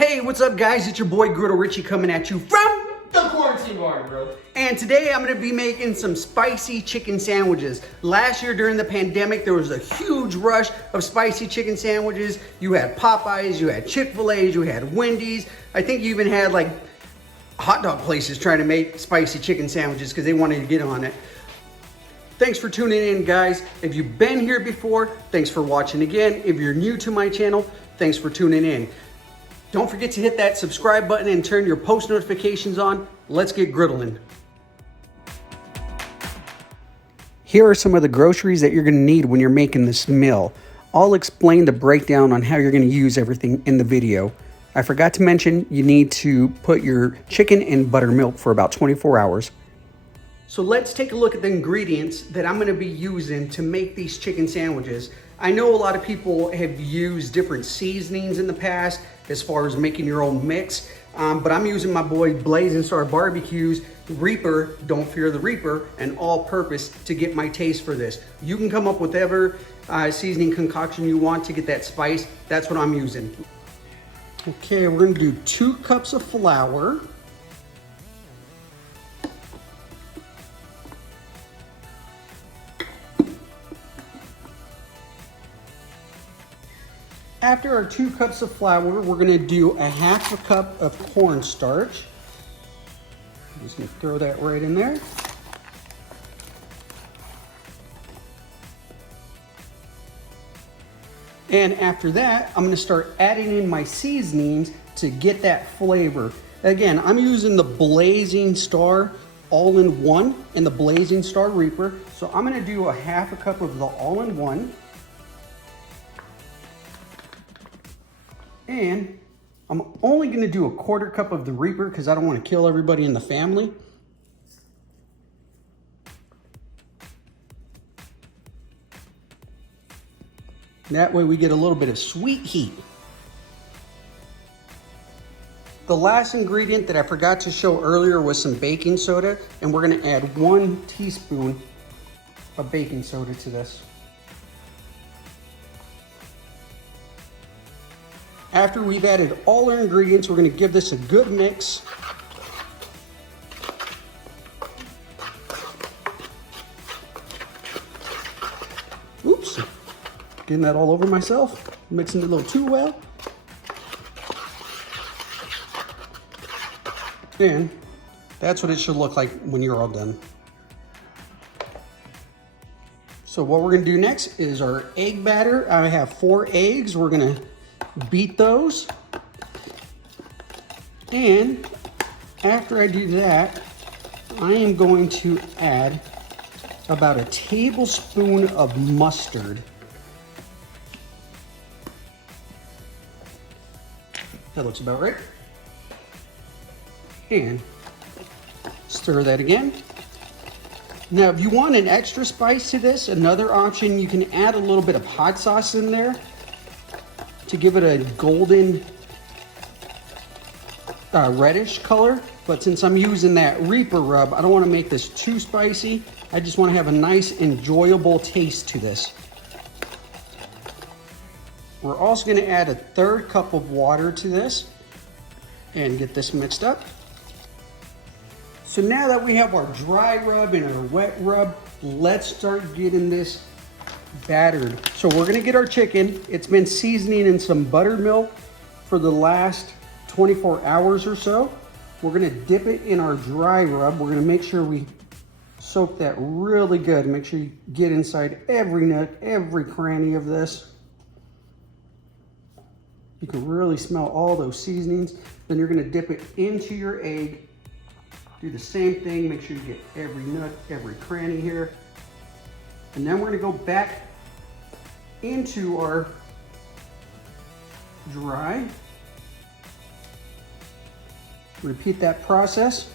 Hey, what's up guys? It's your boy Griddle Richie coming at you from the quarantine bar, bro. And today I'm gonna be making some spicy chicken sandwiches. Last year during the pandemic, there was a huge rush of spicy chicken sandwiches. You had Popeyes, you had Chick-fil-A's, you had Wendy's. I think you even had like hot dog places trying to make spicy chicken sandwiches because they wanted to get on it. Thanks for tuning in, guys. If you've been here before, thanks for watching again. If you're new to my channel, thanks for tuning in. Don't forget to hit that subscribe button and turn your post notifications on. Let's get griddling. Here are some of the groceries that you're gonna need when you're making this meal. I'll explain the breakdown on how you're gonna use everything in the video. I forgot to mention you need to put your chicken in buttermilk for about 24 hours. So let's take a look at the ingredients that I'm gonna be using to make these chicken sandwiches. I know a lot of people have used different seasonings in the past as far as making your own mix, but I'm using my boy Star BBQ's Reaper, Don't Fear the Reaper, and all-purpose to get my taste for this. You can come up with whatever seasoning concoction you want to get that spice. That's what I'm using. Okay, we're gonna do 2 cups of flour. After our 2 cups of flour, we're gonna do a 1/2 cup of cornstarch. I'm just gonna throw that right in there. And after that, I'm gonna start adding in my seasonings to get that flavor. Again, I'm using the Blazing Star All-in-One and the Blazing Star Reaper. So I'm gonna do a 1/2 cup of the All-in-One. And I'm only gonna do a 1/4 cup of the Reaper because I don't want to kill everybody in the family. That way we get a little bit of sweet heat. The last ingredient that I forgot to show earlier was some baking soda, and we're gonna add 1 teaspoon of baking soda to this. After we've added all our ingredients, we're gonna give this a good mix. Oops, getting that all over myself. Mixing it a little too well. And that's what it should look like when you're all done. So what we're gonna do next is our egg batter. I have 4 eggs. We're gonna beat those. And after I do that, I am going to add about a tablespoon of mustard. That looks about right. And stir that again. Now, if you want an extra spice to this, another option, you can add a little bit of hot sauce in there to give it a golden reddish color. But since I'm using that Reaper rub, I don't want to make this too spicy. I just want to have a nice, enjoyable taste to this. We're also going to add a 1/3 cup of water to this and get this mixed up. So now that we have our dry rub and our wet rub, let's start getting this battered. So we're gonna get our chicken. It's been seasoning in some buttermilk for the last 24 hours or so. We're gonna dip it in our dry rub. We're gonna make sure we soak that really good. Make sure you get inside every nook, every cranny of this. You can really smell all those seasonings. Then you're gonna dip it into your egg. Do the same thing, make sure you get every nook, every cranny here. And then we're gonna go back into our dry. Repeat that process.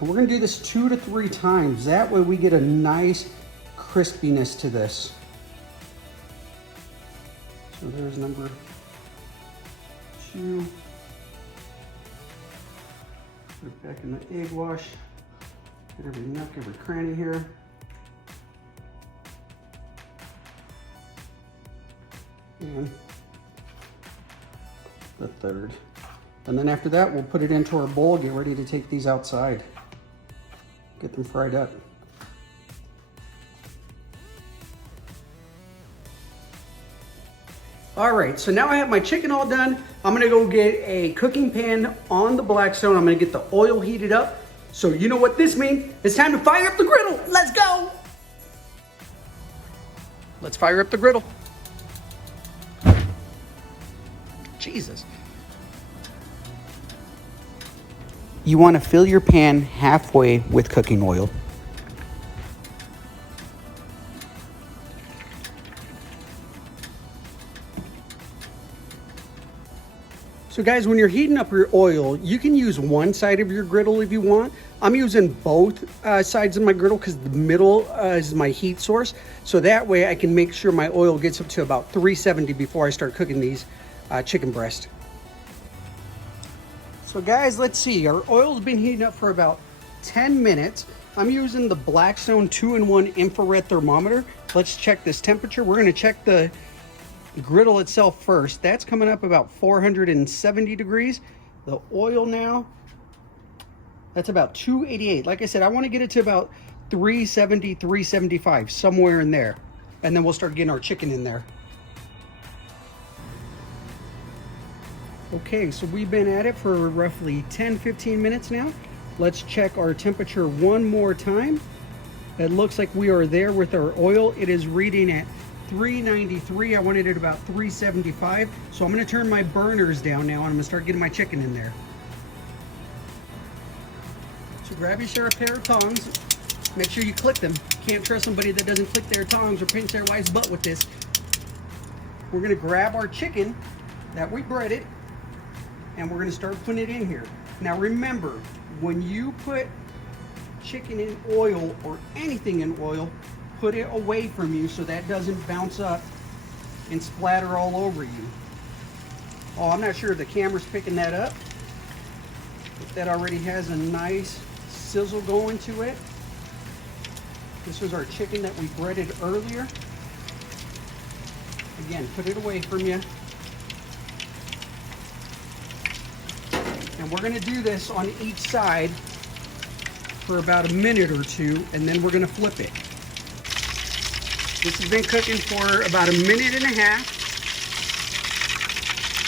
And we're gonna do this 2 to 3 times. That way we get a nice crispiness to this. So there's number 2. Put it back in the egg wash. Get every nook, every cranny here. And the third. And then after that, we'll put it into our bowl, get ready to take these outside. Get them fried up. All right, so now I have my chicken all done. I'm gonna go get a cooking pan on the Blackstone. I'm gonna get the oil heated up. So you know what this means? It's time to fire up the griddle. Let's go. Let's fire up the griddle. Jesus. You want to fill your pan halfway with cooking oil. So guys, when you're heating up your oil, you can use one side of your griddle if you want. I'm using both sides of my griddle because the middle is my heat source. So that way I can make sure my oil gets up to about 370 before I start cooking these chicken breast. So guys, let's see. Our oil's been heating up for about 10 minutes. I'm using the Blackstone 2-in-1 infrared thermometer. Let's check this temperature. We're gonna check the griddle itself first. That's coming up about 470 degrees. The oil now, that's about 288. Like I said, I want to get it to about 370, 375, somewhere in there. And then we'll start getting our chicken in there. Okay, so we've been at it for roughly 10-15 minutes now. Let's check our temperature one more time. It looks like we are there with our oil. It is reading at 393. I wanted it about 375. So I'm going to turn my burners down now and I'm going to start getting my chicken in there. So grab your sharp pair of tongs. Make sure you click them. Can't trust somebody that doesn't click their tongs or pinch their wife's butt with this. We're going to grab our chicken that we breaded and we're going to start putting it in here. Now remember, when you put chicken in oil or anything in oil, put it away from you so that doesn't bounce up and splatter all over you. Oh, I'm not sure if the camera's picking that up. If that already has a nice sizzle going to it. This was our chicken that we breaded earlier. Again, put it away from you. And we're gonna do this on each side for about a minute or two, and then we're gonna flip it. This has been cooking for about a minute and a half.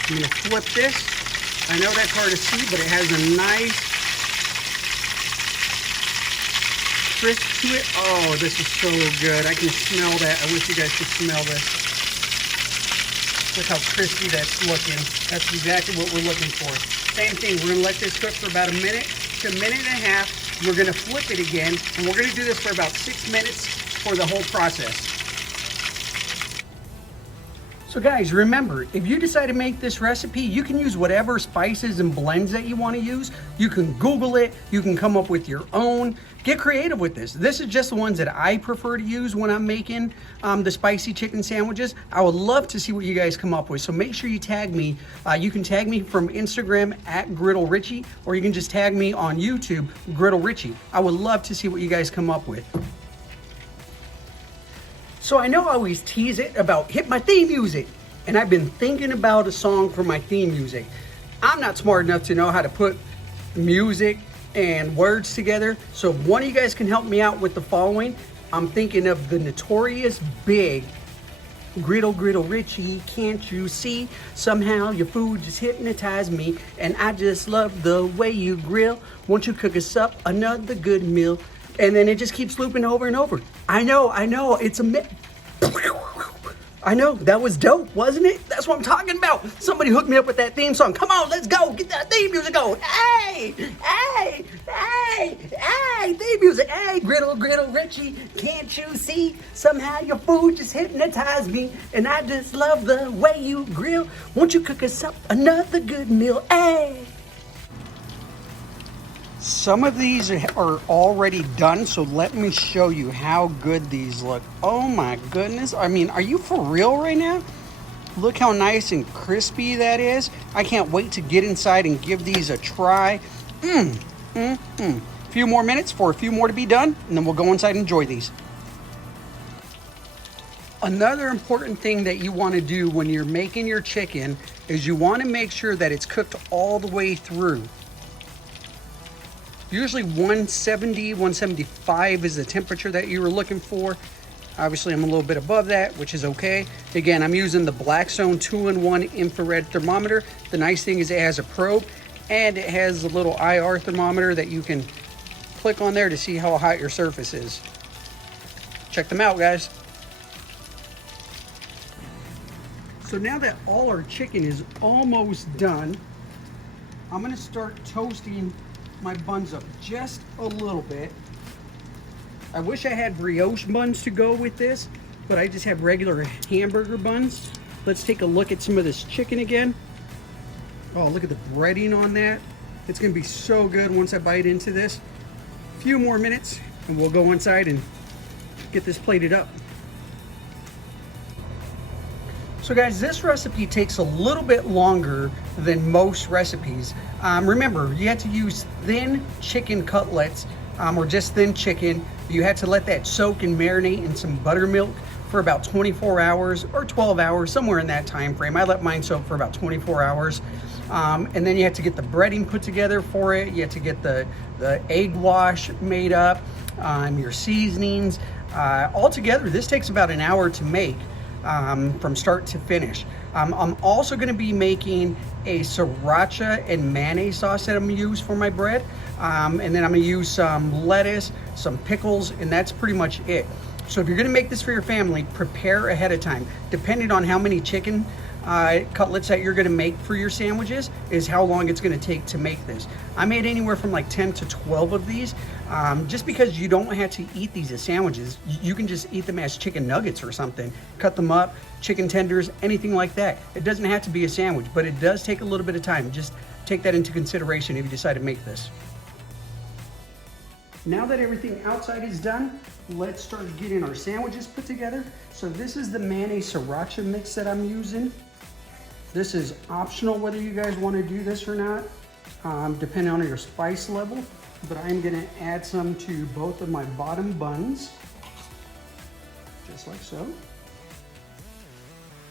I'm gonna flip this. I know that's hard to see, but it has a nice crisp to it. Oh, this is so good. I can smell that. I wish you guys could smell this. Look how crispy that's looking. That's exactly what we're looking for. Same thing, we're gonna let this cook for about a minute to a minute and a half. We're gonna flip it again, and we're gonna do this for about 6 minutes for the whole process. So guys, remember, if you decide to make this recipe, you can use whatever spices and blends that you want to use. You can Google it, you can come up with your own. Get creative with this. This is just the ones that I prefer to use when I'm making the spicy chicken sandwiches. I would love to see what you guys come up with. So make sure you tag me. You can tag me from Instagram at Griddle Richie, or you can just tag me on YouTube, Griddle Richie. I would love to see what you guys come up with. So I know I always tease it about hit my theme music, and I've been thinking about a song for my theme music. I'm not smart enough to know how to put music and words together, so if one of you guys can help me out with the following, I'm thinking of the Notorious Big, Griddle, Griddle Richie, can't you see? Somehow your food just hypnotized me, and I just love the way you grill. Won't you cook us up another good meal? And then it just keeps looping over and over. I know, it's a I know, that was dope, wasn't it? That's what I'm talking about. Somebody hooked me up with that theme song. Come on, let's go, get that theme music going. Hey, theme music. Hey, Griddle, Griddle Richie, can't you see? Somehow your food just hypnotized me, and I just love the way you grill. Won't you cook us up another good meal? Hey. Some of these are already done, so let me show you how good these look. Oh my goodness. I mean, are you for real right now? Look how nice and crispy that is. I can't wait to get inside and give these a try. A few more minutes for a few more to be done, and then we'll go inside and enjoy these. Another important thing that you want to do when you're making your chicken is you want to make sure that it's cooked all the way through. Usually 170, 175 is the temperature that you were looking for. Obviously, I'm a little bit above that, which is okay. Again, I'm using the Blackstone 2-in-1 infrared thermometer. The nice thing is it has a probe and it has a little IR thermometer that you can click on there to see how hot your surface is. Check them out, guys. So now that all our chicken is almost done, I'm gonna start toasting my buns up just a little bit. I wish I had brioche buns to go with this, but I just have regular hamburger buns. Let's take a look at some of this chicken again. Oh, look at the breading on that. It's gonna be so good once I bite into this. A few more minutes and we'll go inside and get this plated up. So guys, this recipe takes a little bit longer than most recipes. Remember, you had to use thin chicken cutlets or just thin chicken. You had to let that soak and marinate in some buttermilk for about 24 hours or 12 hours, somewhere in that time frame. I let mine soak for about 24 hours. And then you had to get the breading put together for it. You had to get the egg wash made up, your seasonings. Altogether, this takes about an hour to make. From start to finish. I'm also going to be making a sriracha and mayonnaise sauce that I'm going to use for my bread. And then I'm going to use some lettuce, some pickles, and that's pretty much it. So if you're going to make this for your family, prepare ahead of time. Depending on how many chicken cutlets that you're going to make for your sandwiches is how long it's going to take to make this. I made anywhere from like 10 to 12 of these, just because you don't have to eat these as sandwiches. You can just eat them as chicken nuggets or something. Cut them up, chicken tenders, anything like that. It doesn't have to be a sandwich, but it does take a little bit of time. Just take that into consideration if you decide to make this. Now that everything outside is done, let's start getting our sandwiches put together. So this is the mayonnaise sriracha mix that I'm using. This is optional whether you guys want to do this or not, depending on your spice level. But I'm going to add some to both of my bottom buns, just like so.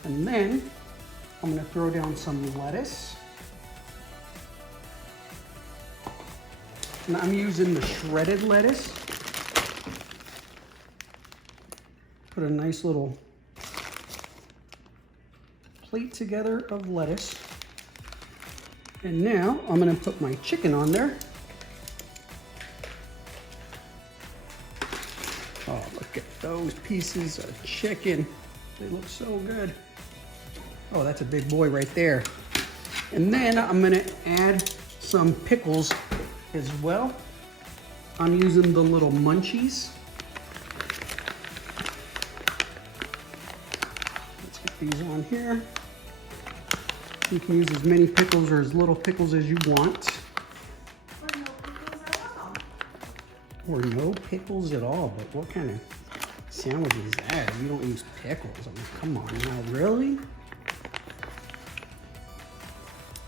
And then I'm going to throw down some lettuce. And I'm using the shredded lettuce. Put a nice little plate together of lettuce. And now I'm gonna put my chicken on there. Oh, look at those pieces of chicken. They look so good. Oh, that's a big boy right there. And then I'm gonna add some pickles as well. I'm using the little munchies. Let's get these on here. You can use as many pickles or as little pickles as you want. Or no pickles at all, but what kind of sandwich is that? You don't use pickles. I mean, come on now, really?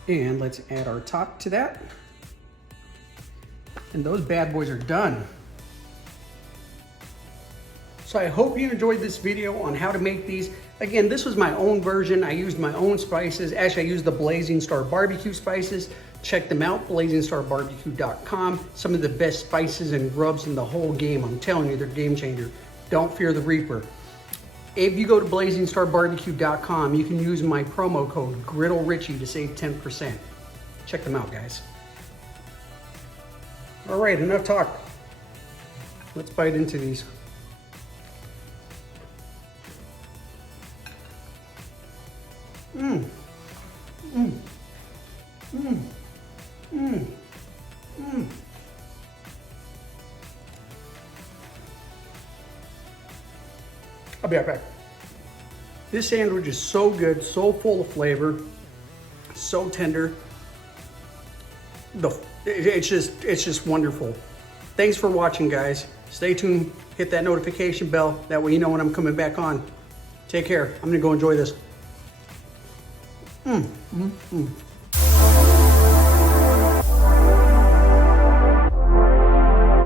And let's add our top to that. And those bad boys are done. So I hope you enjoyed this video on how to make these. Again, this was my own version. I used my own spices. Actually, I used the Blazing Star BBQ spices. Check them out, blazingstarbarbq.com. Some of the best spices and rubs in the whole game. I'm telling you, they're game changer. Don't fear the Reaper. If you go to blazingstarbarbq.com, you can use my promo code GriddleRichie to save 10%. Check them out, guys. All right, enough talk. Let's bite into these. I'll be right back. This sandwich is so good, so full of flavor, so tender. It's just wonderful. Thanks for watching, guys. Stay tuned, hit that notification bell. That way you know when I'm coming back on. Take care. I'm gonna go enjoy this.